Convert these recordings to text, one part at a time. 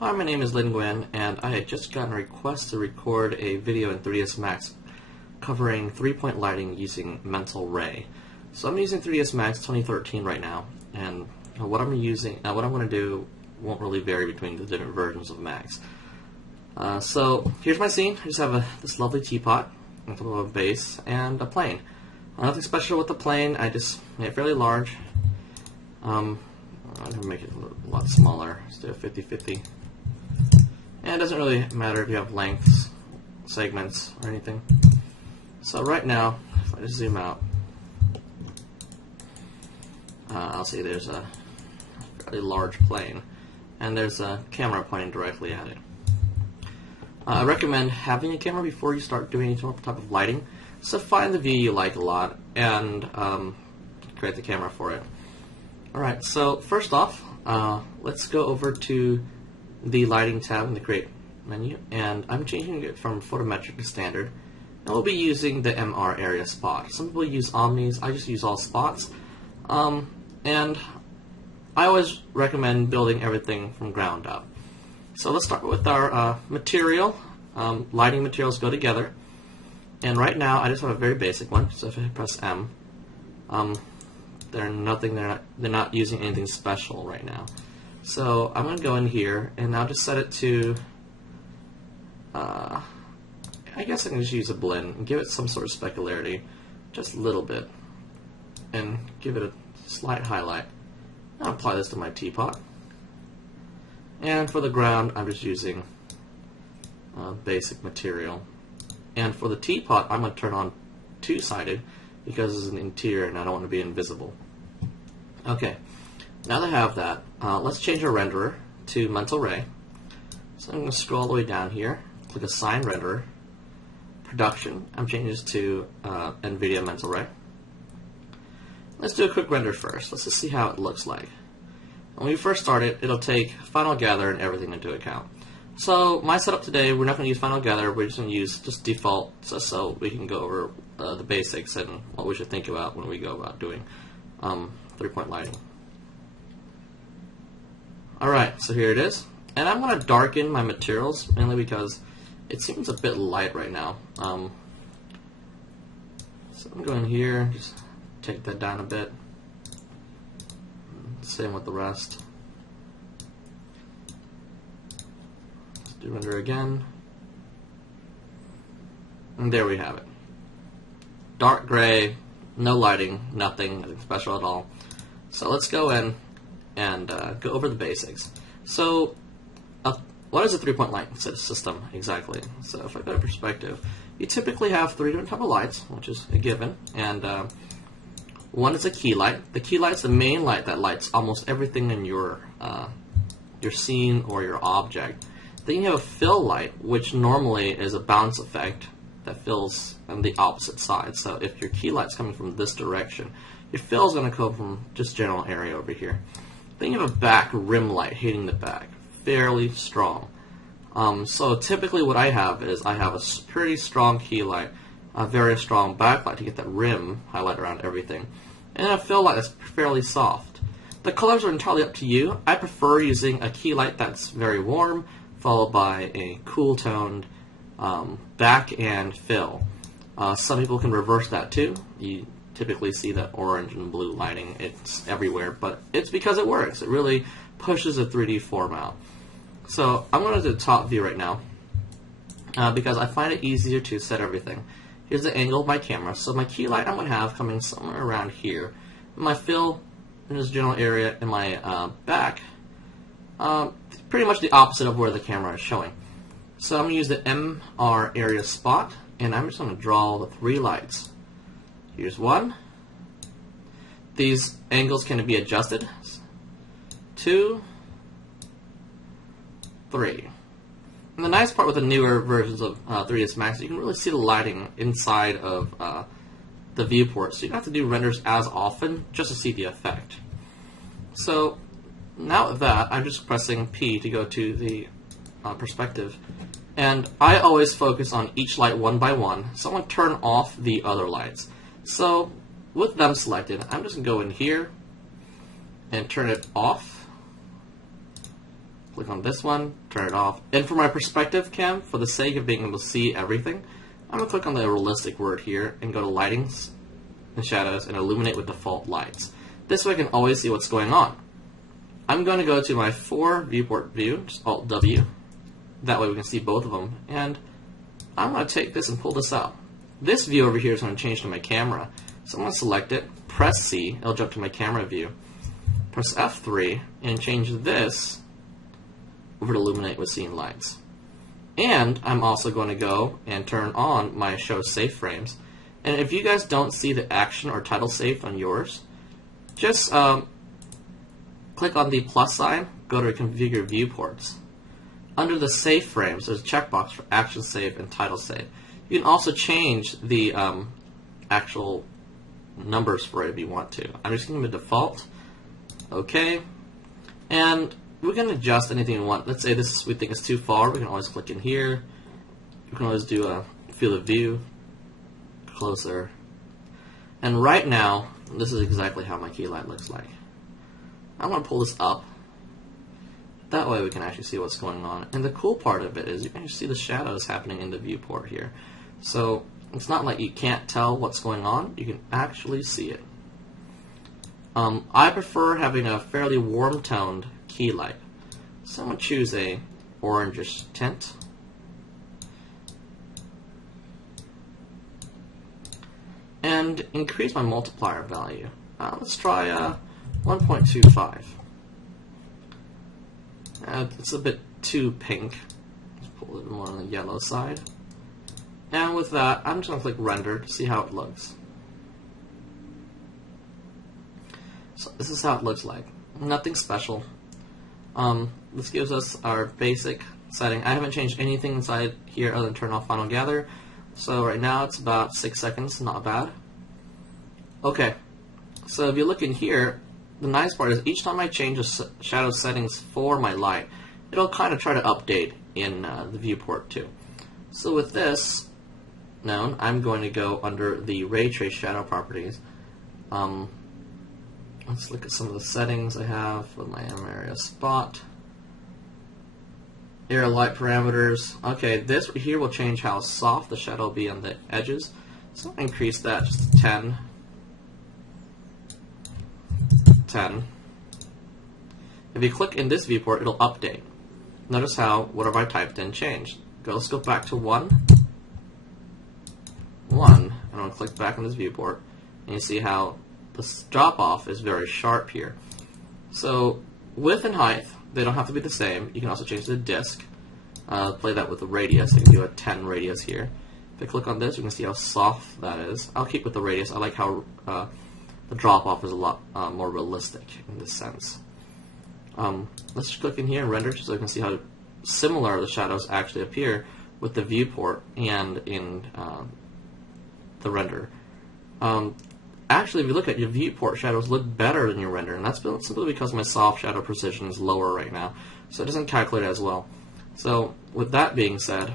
Hi, my name is Lin Nguyen, and I had just gotten a request to record a video in 3ds Max covering 3-point lighting using mental ray. So I'm using 3ds Max 2013 right now, and what I'm going to do won't really vary between the different versions of Max. So here's my scene. I just have this lovely teapot with a little base and a plane. Nothing special with the plane. I just made it fairly large. I'm going to make it a lot smaller. Let's do a 50-50. And it doesn't really matter if you have lengths, segments, or anything. So right now, if I just zoom out, I'll see there's a fairly large plane, and there's a camera pointing directly at it. I recommend having a camera before you start doing any type of lighting. So find the view you like a lot and create the camera for it. Alright, so first off, let's go over to the lighting tab in the Create menu, and I'm changing it from photometric to standard. And we'll be using the MR area spot. Some people use omnis, I just use all spots. And I always recommend building everything from ground up. So let's start with our material. Lighting materials go together. And right now I just have a very basic one, so if I press M, they're not using anything special right now. So I'm going to go in here and I'll just set it to, I guess I can just use a blend and give it some sort of specularity, just a little bit, and give it a slight highlight. I'll apply this to my teapot. And for the ground, I'm just using basic material. And for the teapot, I'm going to turn on two-sided because it's an interior and I don't want to be invisible. Okay. Now that I have that, let's change our renderer to mental ray. So I'm going to scroll all the way down here, click Assign Renderer, Production. I'm changing this to NVIDIA mental ray. Let's do a quick render first. Let's just see how it looks like. When we first start it, it'll take Final Gather and everything into account. So my setup today, we're not going to use Final Gather. We're just going to use just default, so we can go over the basics and what we should think about when we go about doing 3-point lighting. Alright, so here it is. And I'm going to darken my materials, mainly because it seems a bit light right now. So I'm going here, just take that down a bit. Same with the rest. Let's do render again. And there we have it. Dark gray, no lighting, nothing special at all. So let's go in and go over the basics. So what is a 3-point light system exactly? So if I go to perspective, you typically have 3 different types of lights, which is a given, and one is a key light. The key light is the main light that lights almost everything in your scene or your object. Then you have a fill light, which normally is a bounce effect that fills on the opposite side. So if your key light's coming from this direction, your fill is going to come from just general area over here. Then you have a back rim light hitting the back, fairly strong. So typically what I have is I have a pretty strong key light, a very strong backlight to get that rim highlight around everything, and a fill light that's fairly soft. The colors are entirely up to you. I prefer using a key light that's very warm, followed by a cool toned back and fill. Some people can reverse that too. You typically see that orange and blue lighting. It's everywhere, but it's because it works. It really pushes a 3D form out. So I'm going to do the top view right now because I find it easier to set everything. Here's the angle of my camera. So my key light I'm going to have coming somewhere around here. My fill in this general area in my back, pretty much the opposite of where the camera is showing. So I'm going to use the MR area spot, and I'm just going to draw the 3 lights. Here's one. These angles can be adjusted. 2, 3. And the nice part with the newer versions of 3ds Max, you can really see the lighting inside of the viewport, so you don't have to do renders as often just to see the effect. So now with that, I'm just pressing P to go to the perspective, and I always focus on each light one by one, so I'm going to turn off the other lights. So with them selected, I'm just going to go in here and turn it off, Click on this one, turn it off. And for my perspective cam, for the sake of being able to see everything, I'm going to click on the realistic word here and go to lightings and shadows and illuminate with default lights. This way I can always see what's going on. I'm going to go to my 4 viewport view, just Alt W. That way we can see both of them. And I'm going to take this and pull this out. This view over here is going to change to my camera. So I'm going to select it, press C, it'll jump to my camera view. Press F3 and change this over to illuminate with scene lights. And I'm also going to go and turn on my show safe frames. And if you guys don't see the action or title saved on yours, just click on the plus sign, go to configure viewports. Under the save frames, there's a checkbox for action save and title save. You can also change the actual numbers for it if you want to. I'm just going to default. Okay. And we can adjust anything we want. Let's say this we think is too far. We can always click in here. We can always do a field of view, closer. And right now, this is exactly how my key light looks like. I'm going to pull this up. That way we can actually see what's going on. And the cool part of it is you can actually see the shadows happening in the viewport here. So it's not like you can't tell what's going on. You can actually see it. I prefer having a fairly warm-toned key light. So I'm going to choose a orangish tint. And increase my multiplier value. Let's try 1.25. It's a bit too pink. Let's pull a little more on the yellow side. And with that, I'm just going to click render to see how it looks. So this is how it looks like. Nothing special. This gives us our basic setting. I haven't changed anything inside here other than turn off final gather. So right now it's about 6 seconds, not bad. Okay, so if you look in here, the nice part is each time I change the shadow settings for my light, it'll kind of try to update in the viewport too. So with this known, I'm going to go under the ray trace shadow properties. Let's look at some of the settings I have for my area spot. Area light parameters. Okay, this here will change how soft the shadow will be on the edges. So I'll increase that just to 10. 10. If you click in this viewport, it'll update. Notice how whatever I typed in changed. Let's go back to 1. 1. And I'm going to click back on this viewport. And you see how the drop off is very sharp here. So width and height, they don't have to be the same. You can also change the disk. Play that with the radius. I can do a 10 radius here. If I click on this, you can see how soft that is. I'll keep with the radius. I like how the drop off is a lot more realistic in this sense. Let's just click in here and render so you can see how similar the shadows actually appear with the viewport and in the render. Actually, if you look at your viewport, shadows look better than your render, and that's simply because my soft shadow precision is lower right now, so it doesn't calculate as well. So with that being said,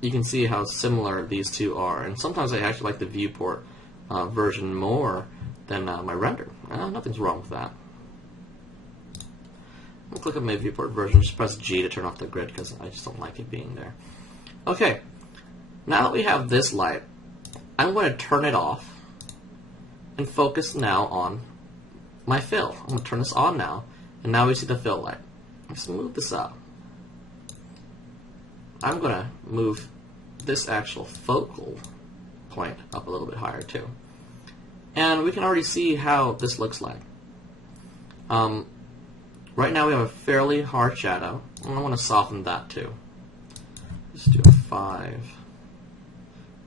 you can see how similar these two are, and sometimes I actually like the viewport version more than my render. Nothing's wrong with that. I'll click on my viewport version, just press G to turn off the grid because I just don't like it being there. Okay, now that we have this light, I'm going to turn it off and focus now on my fill. I'm going to turn this on now, and now we see the fill light. Let's move this up. I'm going to move this actual focal point up a little bit higher too. And we can already see how this looks like. Right now we have a fairly hard shadow, and I want to soften that too. Let's do a 5.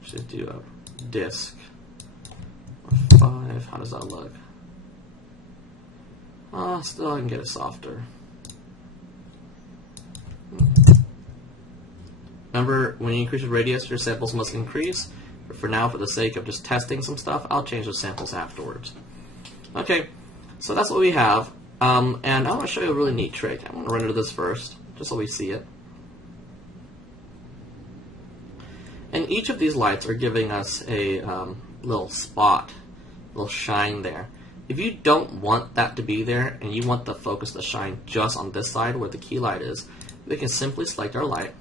Let's do a disk. 5. How does that look? Still I can get it softer. Remember, when you increase the radius, your samples must increase. But for now, for the sake of just testing some stuff, I'll change those samples afterwards. Okay, so that's what we have. And I want to show you a really neat trick. I'm going to render this first, just so we see it. And each of these lights are giving us a little spot, a little shine there. If you don't want that to be there and you want the focus to shine just on this side where the key light is, we can simply select our light,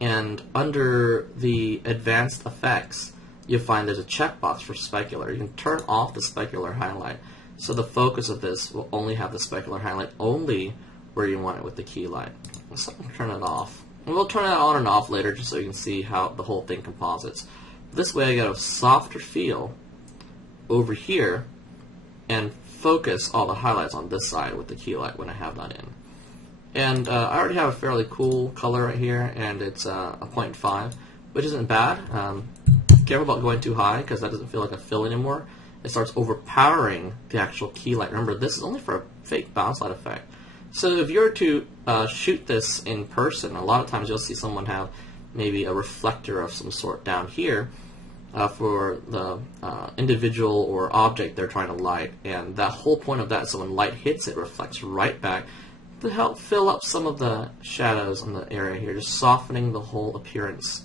and under the advanced effects you'll find there's a checkbox for specular. You can turn off the specular highlight, so the focus of this will only have the specular highlight only where you want it with the key light. So turn it off. And we'll turn it on and off later just so you can see how the whole thing composites. This way I get a softer feel over here and focus all the highlights on this side with the key light when I have that in. And I already have a fairly cool color right here, and it's a 0.5, which isn't bad. Careful about going too high because that doesn't feel like a fill anymore. It starts overpowering the actual key light. Remember, this is only for a fake bounce light effect. So if you were to shoot this in person, a lot of times you'll see someone have maybe a reflector of some sort down here for the individual or object they're trying to light, and that whole point of that is so when light hits it, reflects right back to help fill up some of the shadows in the area here, just softening the whole appearance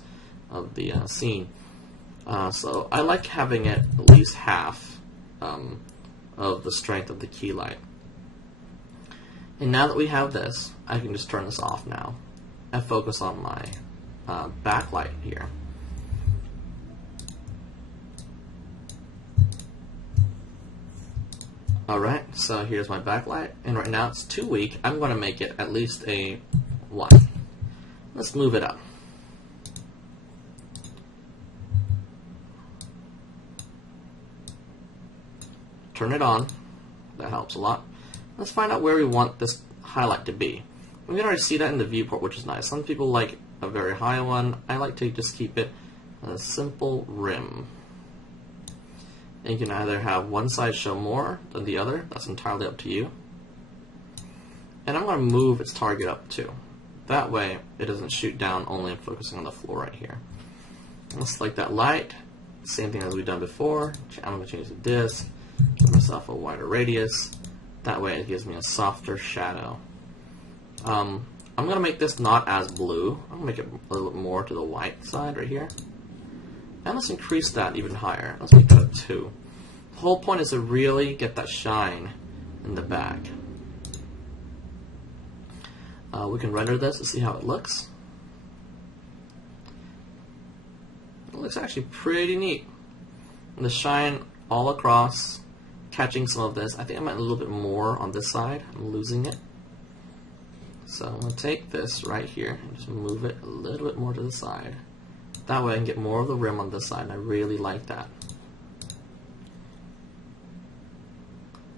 of the scene. So I like having it at least half of the strength of the key light. And now that we have this, I can just turn this off now and focus on my backlight here. Alright, so here's my backlight, and right now it's too weak. I'm going to make it at least a 1. Let's move it up. Turn it on. That helps a lot. Let's find out where we want this highlight to be. We can already see that in the viewport, which is nice. Some people like a very high one. I like to just keep it a simple rim. And you can either have one side show more than the other. That's entirely up to you. And I'm going to move its target up too. That way it doesn't shoot down, only focusing on the floor right here. Let's select that light. Same thing as we've done before. I'm going to change the disk. Give myself a wider radius. That way it gives me a softer shadow. I'm going to make this not as blue. I'm going to make it a little bit more to the white side right here. And let's increase that even higher. Let's make that a 2. The whole point is to really get that shine in the back. We can render this to see how it looks. It looks actually pretty neat. And the shine all across, catching some of this. I think I might a little bit more on this side. I'm losing it. So I'm going to take this right here and just move it a little bit more to the side. That way I can get more of the rim on this side, and I really like that.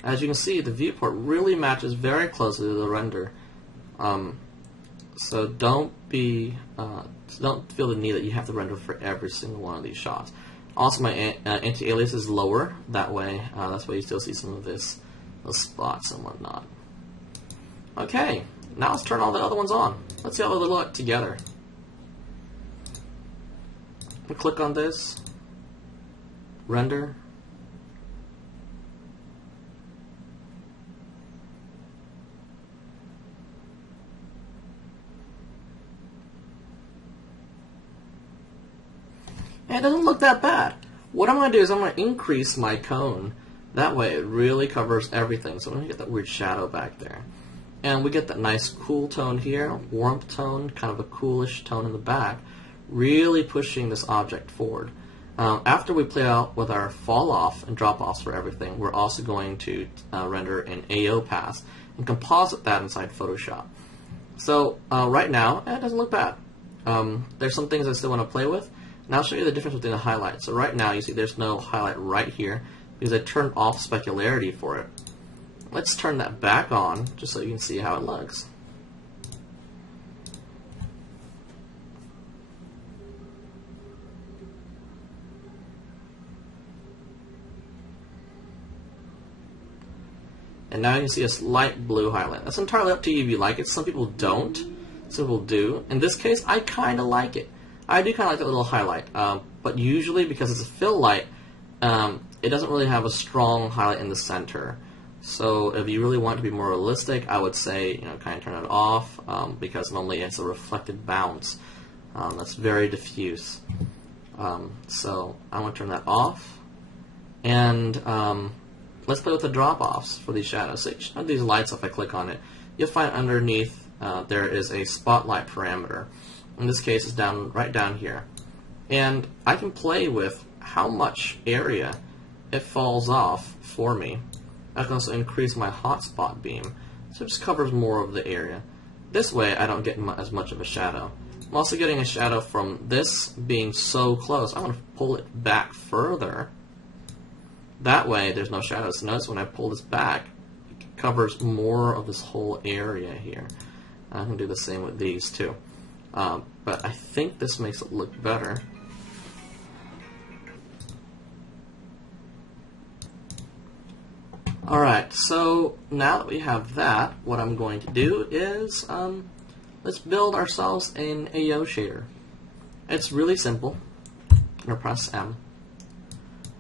As you can see, the viewport really matches very closely to the render. So don't feel the need that you have to render for every single one of these shots. Also, my anti-alias is lower. That way, that's why you still see some of those spots and whatnot. Okay, now let's turn all the other ones on. Let's see how they look together. We'll click on this, render. And it doesn't look that bad. What I'm going to do is I'm going to increase my cone. That way it really covers everything. So I'm going to get that weird shadow back there. And we get that nice cool tone here, warmth tone, kind of a coolish tone in the back, really pushing this object forward. After we play out with our fall off and drop offs for everything, we're also going to render an AO pass and composite that inside Photoshop. So right now, it doesn't look bad. There's some things I still want to play with. And I'll show you the difference between the highlight. So right now, you see there's no highlight right here because I turned off specularity for it. Let's turn that back on just so you can see how it looks. And now you can see a slight blue highlight. That's entirely up to you if you like it. Some people don't. Some people do. In this case, I kind of like it. I do kind of like that little highlight. But usually, because it's a fill light, it doesn't really have a strong highlight in the center. So if you really want it to be more realistic, I would say, kind of turn it off, because normally it's a reflected bounce. That's very diffuse. So I want to turn that off. And let's play with the drop-offs for these shadows. So each of these lights, if I click on it, you'll find underneath there is a spotlight parameter. In this case, it's right down here. And I can play with how much area it falls off for me. I can also increase my hotspot beam, so it just covers more of the area. This way, I don't get as much of a shadow. I'm also getting a shadow from this being so close. I want to pull it back further. That way, there's no shadows. So notice when I pull this back, it covers more of this whole area here. I can do the same with these too. But I think this makes it look better. Alright, so now that we have that, what I'm going to do is let's build ourselves an AO shader. It's really simple. I'm going to press M.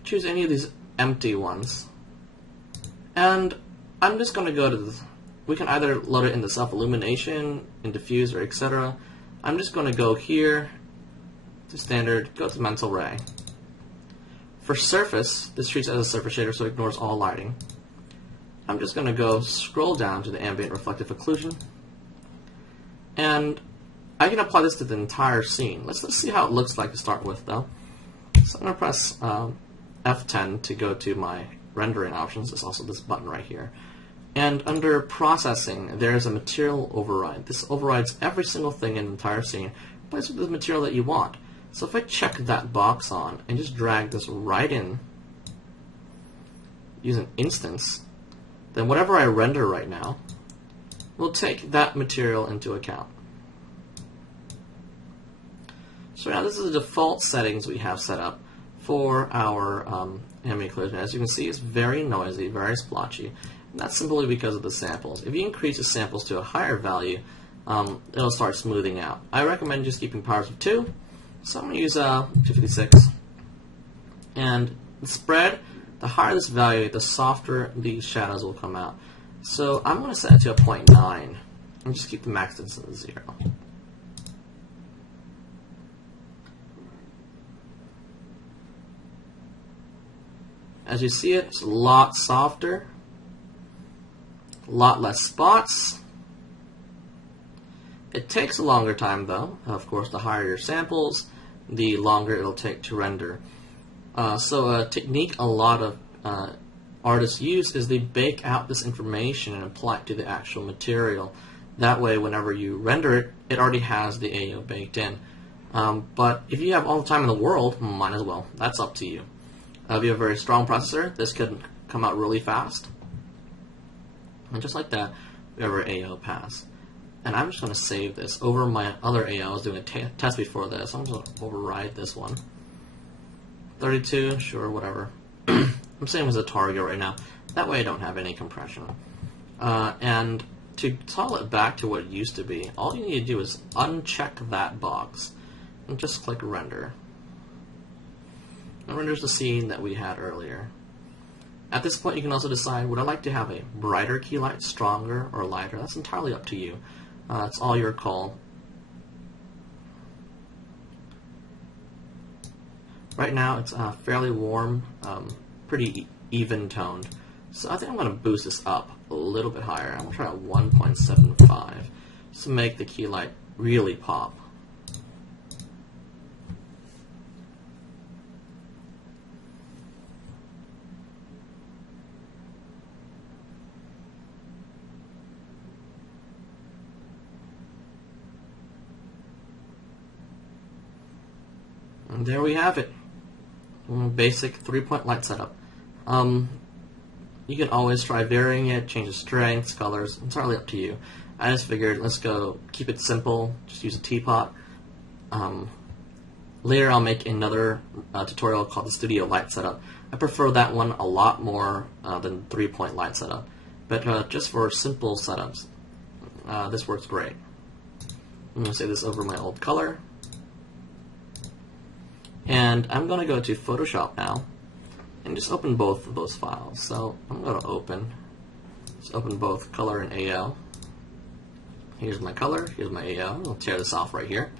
Choose any of these empty ones. And I'm just going to go to the... We can either load it into self-illumination, in diffuse, or etc. I'm just going to go here to standard, go to mental ray. For surface, this treats it as a surface shader, so it ignores all lighting. I'm just going to go scroll down to the ambient reflective occlusion, and I can apply this to the entire scene. Let's see how it looks like to start with, though. So I'm going to press F10 to go to my rendering options. There's also this button right here. And under processing, there's a material override. This overrides every single thing in the entire scene, replace it with the material that you want. So if I check that box on and just drag this right in, use an instance, then whatever I render right now will take that material into account. So now this is the default settings we have set up for our ambient occlusion. As you can see, it's very noisy, very splotchy, and that's simply because of the samples. If you increase the samples to a higher value, it'll start smoothing out. I recommend just keeping powers of 2, so I'm going to use 256. And the spread, the higher this value, the softer these shadows will come out. So I'm going to set it to a 0.9 and just keep the max distance at 0. As you see it's a lot softer, a lot less spots. It takes a longer time though. Of course, the higher your samples, the longer it'll take to render. So a technique a lot of artists use is they bake out this information and apply it to the actual material. That way, whenever you render it, it already has the AO baked in. But if you have all the time in the world, might as well. That's up to you. If you have a very strong processor, this could come out really fast. And just like that, we have our AO pass. And I'm just going to save this over my other AO. I was doing a test before this. I'm just going to override this one. 32, sure, whatever. I'm saying as a target right now. That way I don't have any compression. And to toggle it back to what it used to be, all you need to do is uncheck that box and just click render. It renders the scene that we had earlier. At this point you can also decide, would I like to have a brighter key light, stronger, or lighter? That's entirely up to you. It's all your call. Right now it's fairly warm, pretty even toned. So I think I'm going to boost this up a little bit higher. I'm going to try 1.75 just to make the key light really pop. And there we have it. Basic 3-point light setup. You can always try varying it, change the strengths, colors, entirely up to you. I just figured let's go keep it simple, just use a teapot. Later I'll make another tutorial called the Studio Light Setup. I prefer that one a lot more than 3-point light setup. But just for simple setups, this works great. I'm going to save this over my old color. And I'm going to go to Photoshop now and just open both of those files. So I'm going to just open both color and AO. Here's my color, here's my AO. I'll tear this off right here.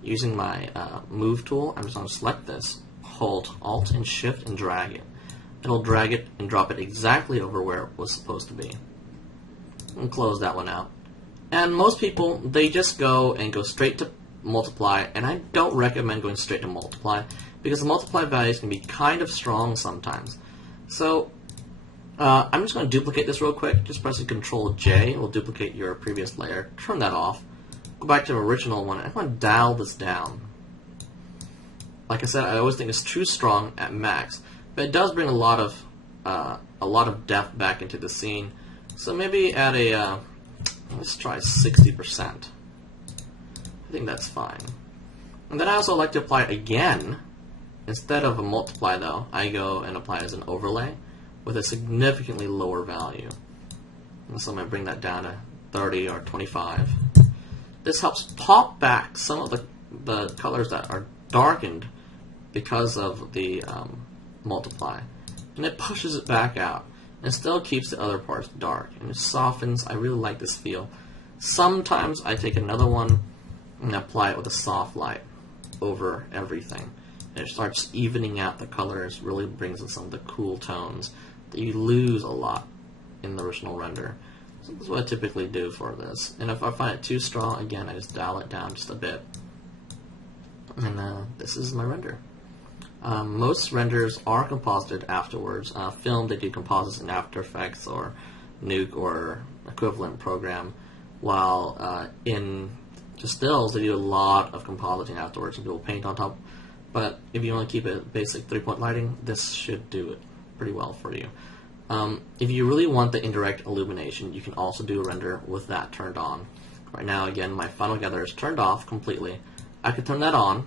Using my move tool, I'm just going to select this, hold Alt and Shift and drag it. it'll drag it and drop it exactly over where it was supposed to be. And close that one out. And most people, they just go straight to multiply, and I don't recommend going straight to multiply because the multiply values can be kind of strong sometimes. So I'm just going to duplicate this real quick. Just pressing Control J will duplicate your previous layer. Turn that off. Go back to the original one. I want to dial this down. Like I said, I always think it's too strong at max, but it does bring a lot of depth back into the scene. So maybe at a let's try 60%. I think that's fine. And then I also like to apply it again. Instead of a multiply though, I go and apply it as an overlay with a significantly lower value. And so I'm going to bring that down to 30 or 25. This helps pop back some of the colors that are darkened because of the multiply. And it pushes it back out. And still keeps the other parts dark. And it softens. I really like this feel. Sometimes I take another one and apply it with a soft light over everything. And it starts evening out the colors, really brings in some of the cool tones that you lose a lot in the original render. So this is what I typically do for this. And if I find it too strong, again, I just dial it down just a bit. And this is my render. Most renders are composited afterwards. Film, they do composites in After Effects or Nuke or equivalent program, while in just stills, they do a lot of compositing afterwards and people paint on top. But if you want to keep it basic 3-point lighting, this should do it pretty well for you. If you really want the indirect illumination, you can also do a render with that turned on. Right now, again, my Final Gather is turned off completely. I could turn that on.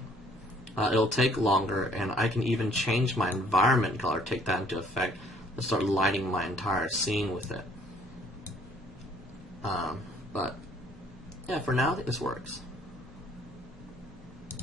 It'll take longer, and I can even change my environment color, take that into effect, and start lighting my entire scene with it. But yeah, for now, I think this works.